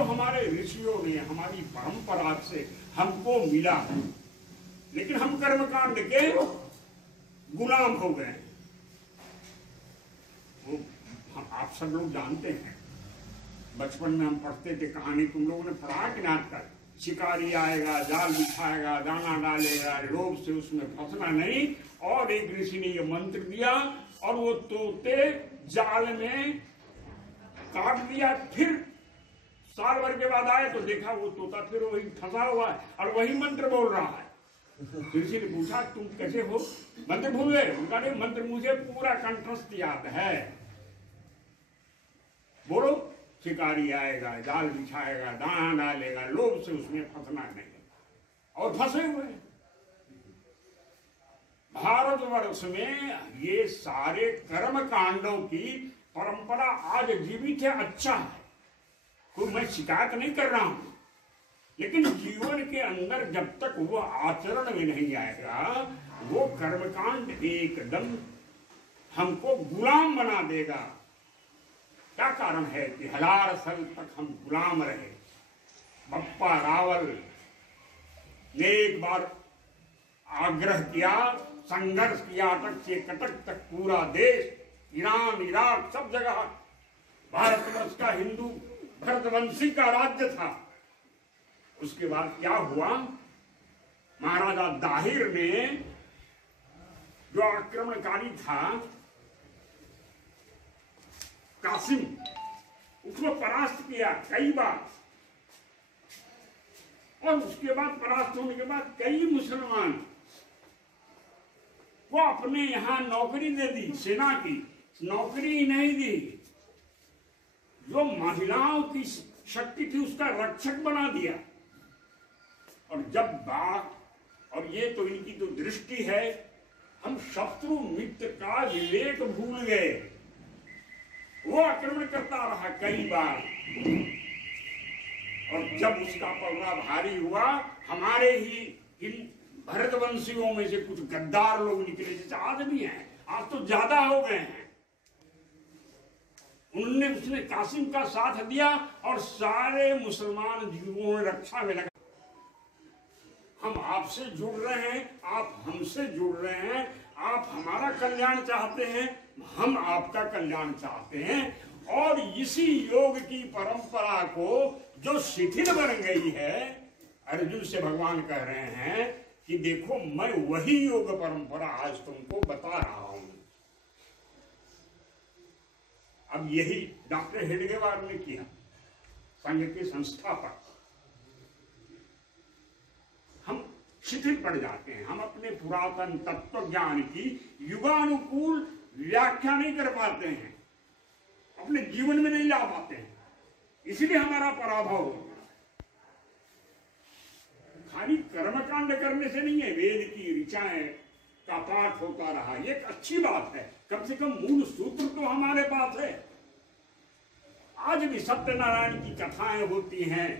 जो हमारे ऋषियों ने हमारी परंपरा से हमको मिला, लेकिन हम कर्मकांड के गुलाम हो गए। वो आप सब लोग जानते हैं, बचपन में हम पढ़ते थे कहानी, तुम लोगों ने पढ़ा कि नाटक, शिकारी आएगा, जाल बिछाएगा, दाना डालेगा, लोभ से उसमें फंसना नहीं। और एक ऋषि ने ये मंत्र दिया और वो तोते जाल में काट दिया। फिर साल भर के बाद आए तो देखा वो तोता फिर वही फंसा हुआ है और वही मंत्र बोल रहा है। ऋषि ने पूछा तुम कैसे हो, मंत्र भूल गए? उनका नहीं, मंत्र मुझे पूरा कंठस्थ याद है। बोलो, शिकारी आएगा, जाल बिछाएगा, दाना डालेगा, लोभ से उसमें फंसना नहीं। और फंसे हुए भारतवर्ष में ये सारे कर्म कांडों की परंपरा आज जीवित है। अच्छा है, कोई मैं शिकायत नहीं कर रहा हूं, लेकिन जीवन के अंदर जब तक वो आचरण में नहीं आएगा, वो कर्मकांड एकदम हमको गुलाम बना देगा। क्या कारण है कि 1000 साल तक हम गुलाम रहे? बप्पा रावल ने एक बार आग्रह किया, संघर्ष किया, अटक से कटक तक पूरा देश, ईरान, इराक, सब जगह भारतवर्ष का हिंदू भरतवंशी का राज्य था। उसके बाद क्या हुआ? महाराजा दाहिर ने, जो आक्रमणकारी था, कासिम, उसको परास्त किया कई बार। और उसके बाद परास्त होने के बाद कई मुसलमान को अपने यहां नौकरी दे दी, सेना की नौकरी नहीं दी। जो महिलाओं की शक्ति थी उसका रक्षक बना दिया। और जब बात, और ये तो इनकी तो दृष्टि है, हम शत्रु मित्र का विवेक भूल गए। वो आक्रमण करता रहा कई बार, और जब उसका पलड़ा भारी हुआ, हमारे ही इन भरतवंशियों में से कुछ गद्दार लोग निकले, जैसे आज भी हैं, आज तो ज्यादा हो गए हैं। उसने कासिम का साथ दिया और सारे मुसलमान जीवों में रक्षा में लगा। हम आपसे जुड़ रहे हैं, आप हमसे जुड़ रहे हैं, आप हमारा कल्याण चाहते हैं, हम आपका कल्याण चाहते हैं। और इसी योग की परंपरा को जो शिथिल बन गई है, अर्जुन से भगवान कह रहे हैं कि देखो मैं वही योग परंपरा आज तुमको बता रहा हूं। अब यही डॉक्टर हेडगेवार ने किया, संघ के संस्थापक। हम शिथिल पड़ जाते हैं, हम अपने पुरातन तत्व ज्ञान की युगानुकूल व्याख्या नहीं कर पाते हैं, अपने जीवन में नहीं ला पाते हैं, इसलिए हमारा पराभव होता है। खाली कर्मकांड करने से नहीं है, वेद की ऋचाएं का पाठ होता रहा, ये एक अच्छी बात है। कम से कम मूल सूत्र तो हमारे पास है। आज भी सत्यनारायण की कथाएं होती हैं,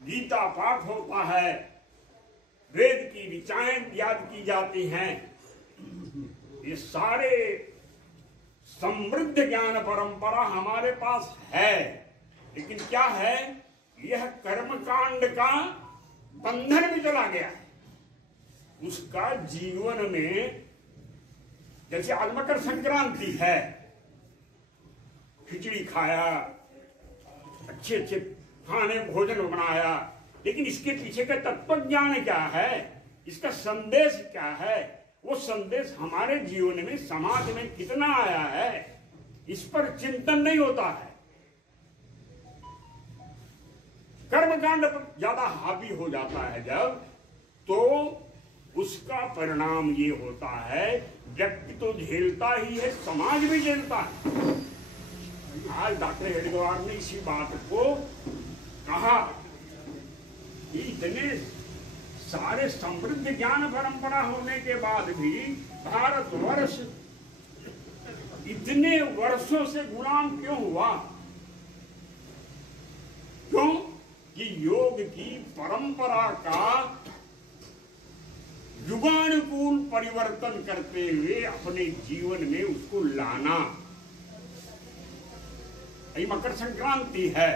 गीता पाठ होता है, वेद की ऋचाएं याद की जाती हैं। ये सारे समृद्ध ज्ञान परंपरा हमारे पास है, लेकिन क्या है, यह कर्मकांड का बंधन भी चला गया है। उसका जीवन में, जैसे आज मकर संक्रांति है, खिचड़ी खाया, अच्छे अच्छे खाने भोजन बनाया, लेकिन इसके पीछे का तत्व ज्ञान क्या है, इसका संदेश क्या है, वो संदेश हमारे जीवन में, समाज में कितना आया है, इस पर चिंतन नहीं होता है। कर्मकांड पर ज्यादा हावी हो जाता है जब, तो उसका परिणाम ये होता है, व्यक्ति तो झेलता ही है, समाज भी झेलता है। आज डॉक्टर हेडगेवार ने इसी बात को कहा कि इतने सारे समृद्ध ज्ञान परंपरा होने के बाद भी भारतवर्ष इतने वर्षों से गुलाम क्यों हुआ? क्यों कि योग की परंपरा का युगानुकूल परिवर्तन करते हुए अपने जीवन में उसको लाना। ये मकर संक्रांति है।